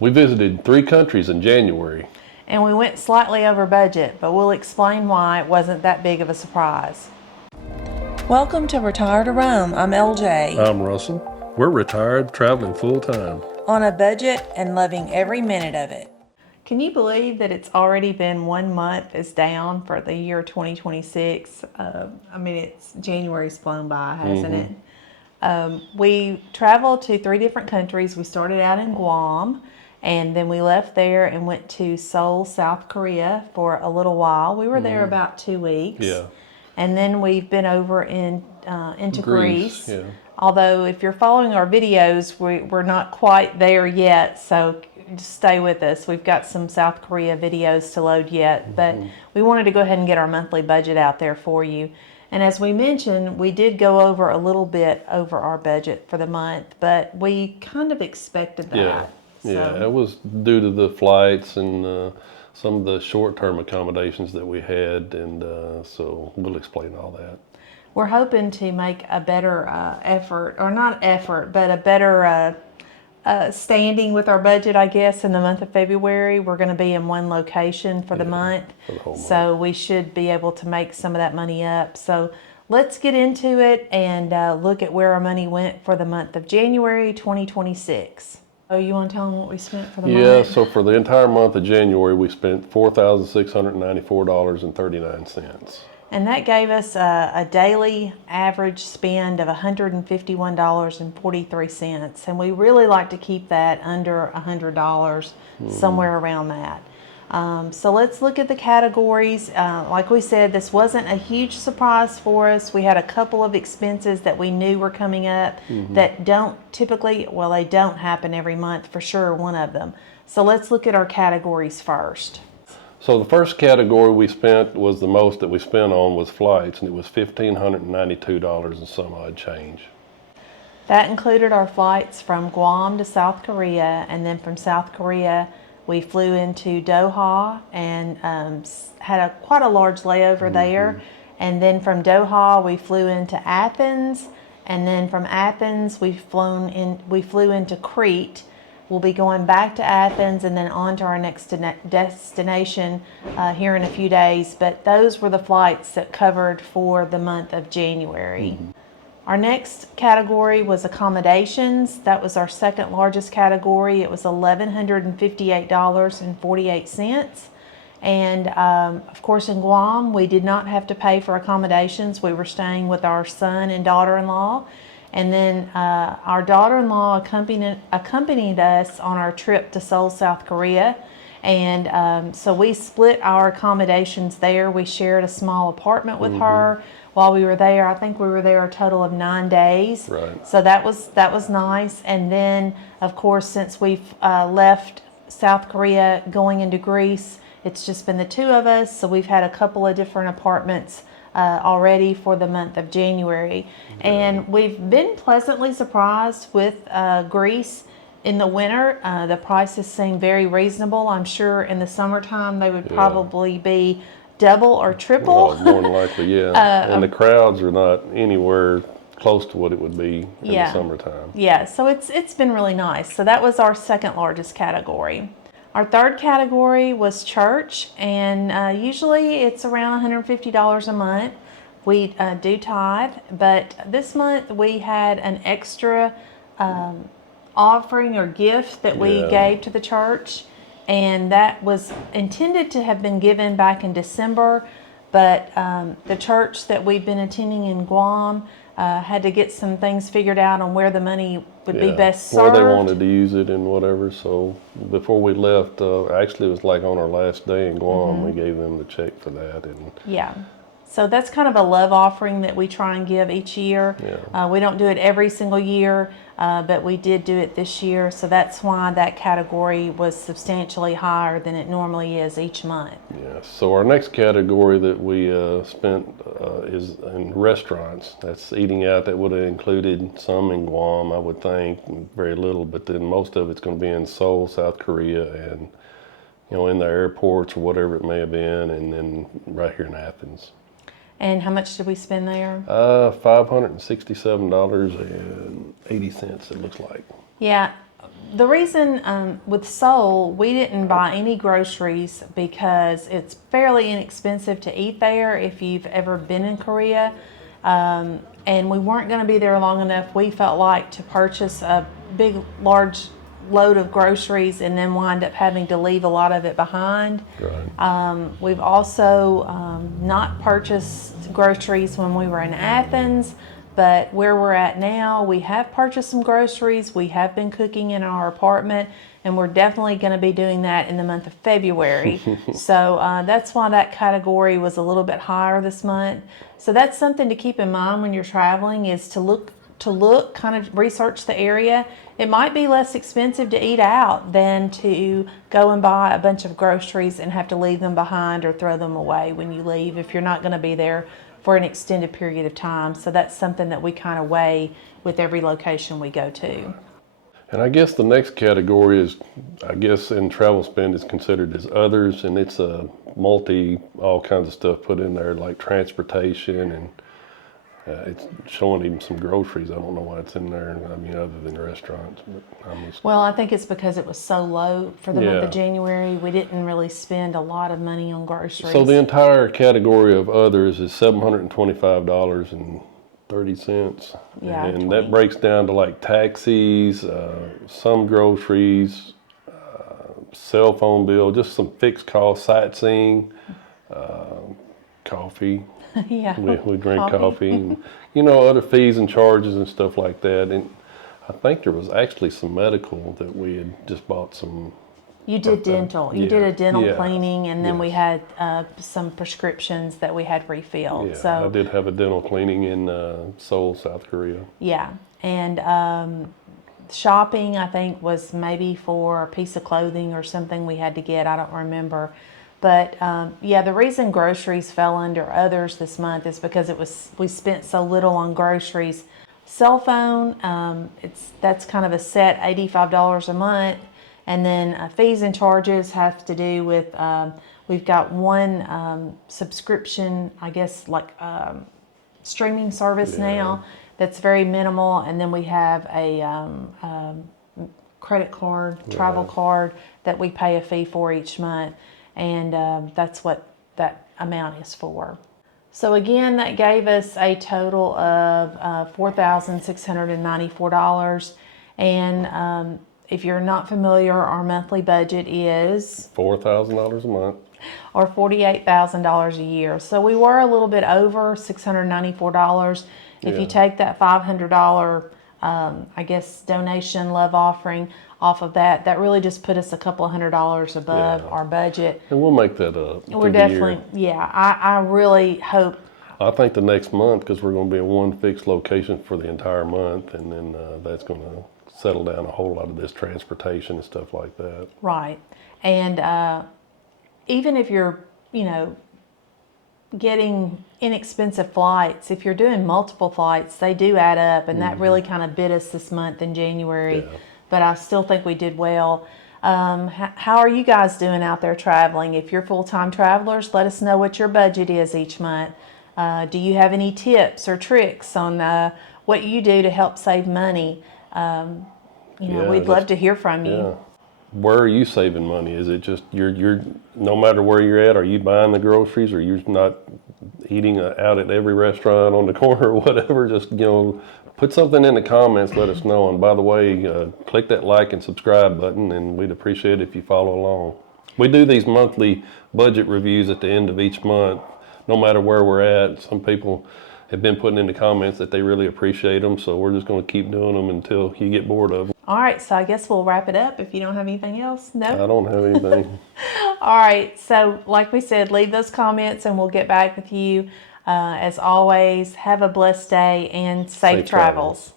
We visited 3 countries in January. And we went slightly over budget, but we'll explain why it wasn't that big of a surprise. Welcome to Retire to Rome. I'm LJ. I'm Russell. We're retired, traveling full-time. On a budget and loving every minute of it. Can you believe that it's already been 1 month is down for the year 2026? It's January's flown by, hasn't it? We traveled to 3 different countries. We started out in Guam, and then we left there and went to Seoul, South Korea for a little while. We were there about 2 weeks. Yeah. And then we've been over into Greece. Yeah. Although if you're following our videos, we're not quite there yet, so just stay with us. We've got some South Korea videos to load yet, but we wanted to go ahead and get our monthly budget out there for you. And as we mentioned, we did go over a little bit over our budget for the month, but we kind of expected that. Yeah, it was due to the flights and some of the short-term accommodations that we had, and so we'll explain all that. We're hoping to make a better effort, or not effort, but a better standing with our budget, I guess, in the month of February. We're going to be in one location for the month, for the whole month. So we should be able to make some of that money up. So let's get into it and look at where our money went for the month of January 2026. Oh, you want to tell them what we spent for the month? Yeah, so for the entire month of January, we spent $4,694.39. And that gave us a daily average spend of $151.43. And we really like to keep that under $100, somewhere around that. So let's look at the categories. Like we said, this wasn't a huge surprise for us. We had a couple of expenses that we knew were coming up that don't typically, well, they don't happen every month for sure, one of them. So let's look at our categories first. So the first category we spent was the most that we spent on was flights, and it was $1,592 and some odd change. That included our flights from Guam to South Korea, and then from South Korea we flew into Doha and had quite a large layover there. And then from Doha we flew into Athens, and then from Athens we flew into Crete. We'll be going back to Athens and then on to our next destination here in a few days. But those were the flights that covered for the month of January. Our next category was accommodations. That was our second largest category. It was $1,158.48. And of course in Guam, we did not have to pay for accommodations. We were staying with our son and daughter-in-law. And then our daughter-in-law accompanied us on our trip to Seoul, South Korea. And so we split our accommodations there. We shared a small apartment with her while we were there. I think we were there a total of 9 days. Right. So that was nice. And then, of course, since we've left South Korea going into Greece, it's just been the 2 of us. So we've had a couple of different apartments already for the month of January. And we've been pleasantly surprised with Greece in the winter. The prices seem very reasonable. I'm sure in the summertime they would probably be double or triple. Well, more than likely, yeah. And the crowds are not anywhere close to what it would be in the summertime. Yeah, so it's been really nice. So that was our second largest category. Our third category was church, and usually it's around $150 a month. We do tithe, but this month we had an extra offering or gift that we gave to the church, and that was intended to have been given back in December, but the church that we've been attending in Guam had to get some things figured out on where the money would be best served. Where they wanted to use it and whatever. So before we left, actually it was like on our last day in Guam, we gave them the check for that. And so that's kind of a love offering that we try and give each year. We don't do it every single year, but we did do it this year. So that's why that category was substantially higher than it normally is each month. So our next category that we spent is in restaurants. That's eating out. That would have included some in Guam, I would think, very little, but then most of it's going to be in Seoul, South Korea, and in the airports or whatever it may have been, and then right here in Athens. And how much did we spend there? $567.80, it looks like. Yeah, The reason with Seoul, we didn't buy any groceries because it's fairly inexpensive to eat there if you've ever been in Korea. And we weren't going to be there long enough, we felt like, to purchase a big, large load of groceries and then wind up having to leave a lot of it behind. Right. We've also not purchased groceries when we were in Athens. But where we're at now, we have purchased some groceries. We have been cooking in our apartment, and we're definitely going to be doing that in the month of February. So that's why that category was a little bit higher this month. So that's something to keep in mind when you're traveling, is to look, kind of research the area. It might be less expensive to eat out than to go and buy a bunch of groceries and have to leave them behind or throw them away when you leave if you're not going to be there for an extended period of time. So that's something that we kind of weigh with every location we go to. And I guess the next category is, I guess in travel spend, is considered as others, and it's a all kinds of stuff put in there, like transportation, and it's showing even some groceries. I don't know why it's in there. I mean, other than restaurants, but Well, I think it's because it was so low for the month Yeah. of January. We didn't really spend a lot of money on groceries. So the entire category of others is $725.30. Yeah, And 20. that breaks down to like taxis, some groceries, cell phone bill, just some fixed costs, sightseeing, coffee. Yeah, We drink coffee, and, other fees and charges and stuff like that. And I think there was actually some medical that we had just bought some. You did dental. You did a dental Yeah. cleaning, and then we Yes. had some prescriptions that we had refilled. Yeah, I So did have a dental cleaning in Seoul, South Korea. yeah, and shopping, I think, was maybe for a piece of clothing or something we had to get. I don't remember. But yeah, the reason groceries fell under others this month is because we spent so little on groceries. Cell phone, that's kind of a set $85 a month, and then fees and charges have to do with we've got one subscription, I guess, like streaming service Yeah. now that's very minimal, and then we have a credit card, travel card that we pay a fee for each month. And that's what that amount is for. So again, that gave us a total of $4,694. And if you're not familiar, our monthly budget is $4,000 a month. or $48,000 a year. So we were a little bit over $694. If you Yeah. take that $500, I guess, donation, love offering off of that, that really just put us a couple of $100 above Yeah. our budget. And we'll make that up. We're through the definitely, year. yeah, I really hope. I think the next month, because we're going to be in one fixed location for the entire month, and then that's going to settle down a whole lot of this transportation and stuff like that. Right. And even if you're, getting inexpensive flights, if you're doing multiple flights, they do add up, and that really kind of bit us this month in January. Yeah. But I still think we did well. How are you guys doing out there traveling? If you're full-time travelers, let us know what your budget is each month. Do you have any tips or tricks on what you do to help save money? Yeah, We'd love to hear from you. Yeah. Where are you saving money? Is it just you're no matter where you're at, are you buying the groceries, or you're not eating out at every restaurant on the corner or whatever? Just put something in the comments, let us know. And by the way, click that like and subscribe button, and we'd appreciate it if you follow along. We do these monthly budget reviews at the end of each month, no matter where we're at. Some people have been putting in the comments that they really appreciate them, so we're just going to keep doing them until you get bored of them. All right, so I guess we'll wrap it up if you don't have anything else. No? I don't have anything. All right, so like we said, leave those comments and we'll get back with you. As always, have a blessed day and safe travels.